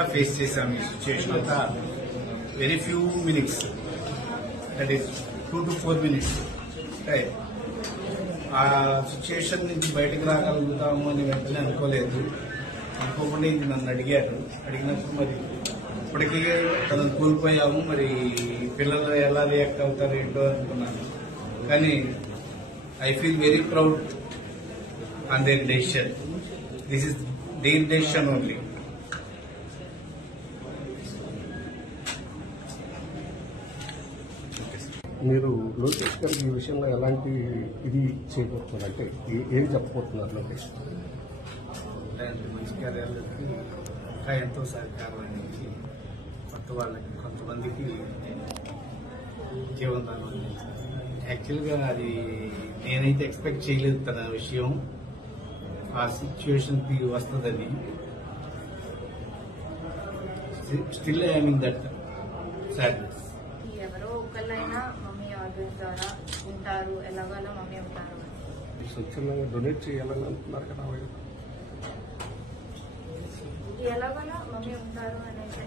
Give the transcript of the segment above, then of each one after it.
గా ఫేస్ చేశాము ఈ సిచ్యువేషన్ అంతా. Very few minutes, that is 2 to 4 minutes time. ఆ సిచ్యువేషన్ నుంచి బయటకు రాగలుగుతాము అని వెంటనే అనుకోలేదు. అనుకోకుండా ఇది నన్ను అడిగారు. అడిగినప్పుడు మరి ఇప్పటికీ తనను కోల్పోయాము, మరి పిల్లలు ఎలా రియాక్ట్ అవుతారు ఏంటో అనుకున్నాను. కానీ I feel very proud on their decision. This is their decision only. మీరు లోకేష్ గారికి ఈ విషయంలో ఎలాంటి ఇది చేయబోతున్నారు, అంటే ఏం చెప్పబోతున్నారు లోకేష్? ఇలాంటి మంచి కార్యాలకి ఇంకా ఎంతో సహకారం అందించి కొత్త వాళ్ళకి కొంతమందికి జీవనదానం అందించారు. యాక్చువల్గా అది నేనైతే ఎక్స్పెక్ట్ చేయలేదు తన విషయం ఆ సిచ్యువేషన్కి వస్తుందని. Still I mean that sadness. ఎవరో ఒకళ్ళైనా మమ్మీ ఆర్గన్స్ ద్వారా ఉంటారు, ఎలాగైనా మమ్మీ ఉంటారు. స్వచ్ఛందంగా డొనేట్ చేయాలని అంటున్నారు కదా, ఎలాగైనా మమ్మీ ఉంటారు అనేది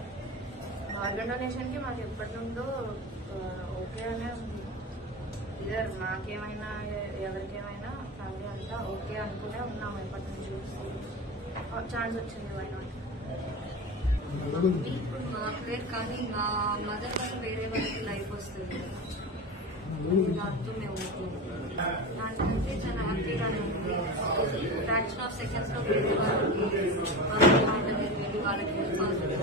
ఆర్గన్ డొనేషన్ కి మాకు ఎప్పటి నుండో ఓకే అనే ఉంది. ఇదర్ మాకేమైనా ఎవరికేమైనా ఫ్యామిలీ అంతా ఓకే అనుకునే ఉన్నాము ఎప్పటి నుంచి. ఛాన్స్ వచ్చింది వై నాట్. ఇప్పుడు మాకు వేరు కానీ మా మదర్ వల్ల వేరే వాళ్ళకి లైఫ్ వస్తుంది. దాంతో మేము దానికంటే చాలా హ్యాపీగానే ఉంది. ఫ్రాక్షన్ ఆఫ్ సెకండ్స్ లో వేరే వాళ్ళకి వెళ్ళి వాళ్ళకి హెల్ప్ అవుతుంది.